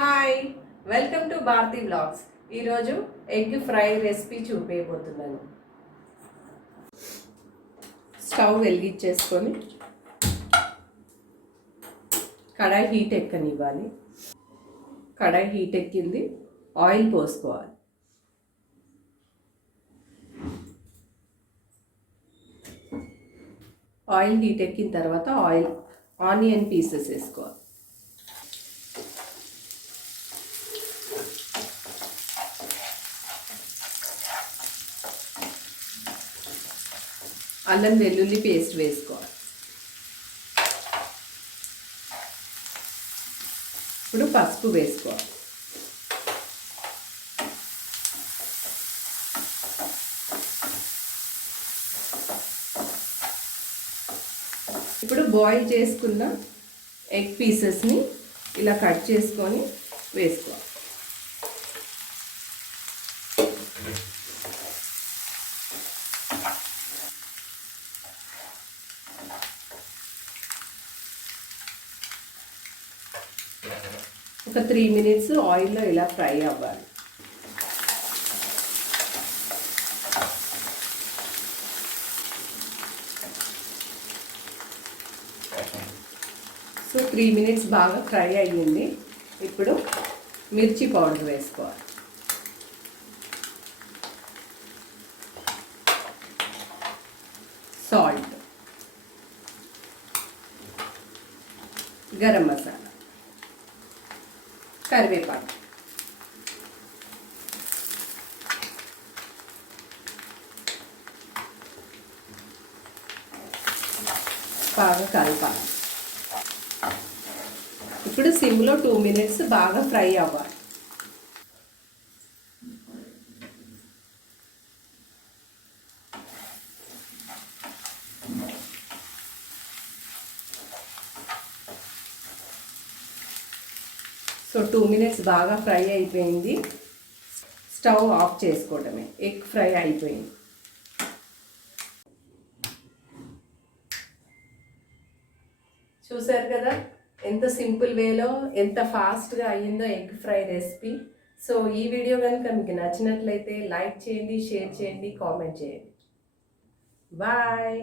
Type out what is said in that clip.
Hi, welcome to Bharathi blogs. ఈరోజు egg fry recipe చూపించబోతున్నాను. Stove వెలిగించేసుకొని కడాయి హీట్ ఎక్కనివ్వాలి. కడాయి హీట్ ఎక్కింది, ఆయిల్ పోసుకోవాలి. ఆయిల్ హీట్ ఎక్కిన తర్వాత ఆనియన్ పీసెస్ వేసుకోవాలి. అల్లం వెల్లుల్లి పేస్ట్ వేసుకోవాలి. ఇప్పుడు పసుపు వేసుకోవాలి. ఇప్పుడు బాయిల్ చేసుకున్న ఎగ్ పీసెస్ని ఇలా కట్ చేసుకొని వేసుకోవాలి. ఒక 3 మినిట్స్ ఆయిల్లో ఇలా ఫ్రై అవ్వాలి. సో 3 మినిట్స్ బాగా ఫ్రై అయ్యింది. ఇప్పుడు మిర్చి పౌడర్ వేసుకోవాలి. సాల్ట్, గరం మసాలా, కరివేపాకు, బాగా కలపాలి. ఇప్పుడు సిమ్లో 2 మినిట్స్ బాగా ఫ్రై అవ్వాలి. సో 2 మినిట్స్ బాగా ఫ్రై అయిపోయింది. స్టవ్ ఆఫ్ చేసుకోవడమే. ఎగ్ ఫ్రై అయిపోయింది. చూసారు కదా ఎంత సింపుల్ వేలో ఎంత ఫాస్ట్గా అయ్యిందో ఎగ్ ఫ్రై రెసిపీ. సో ఈ వీడియో కనుక మీకు నచ్చినట్లయితే లైక్ చేయండి, షేర్ చేయండి, కామెంట్ చేయండి. బాయ్.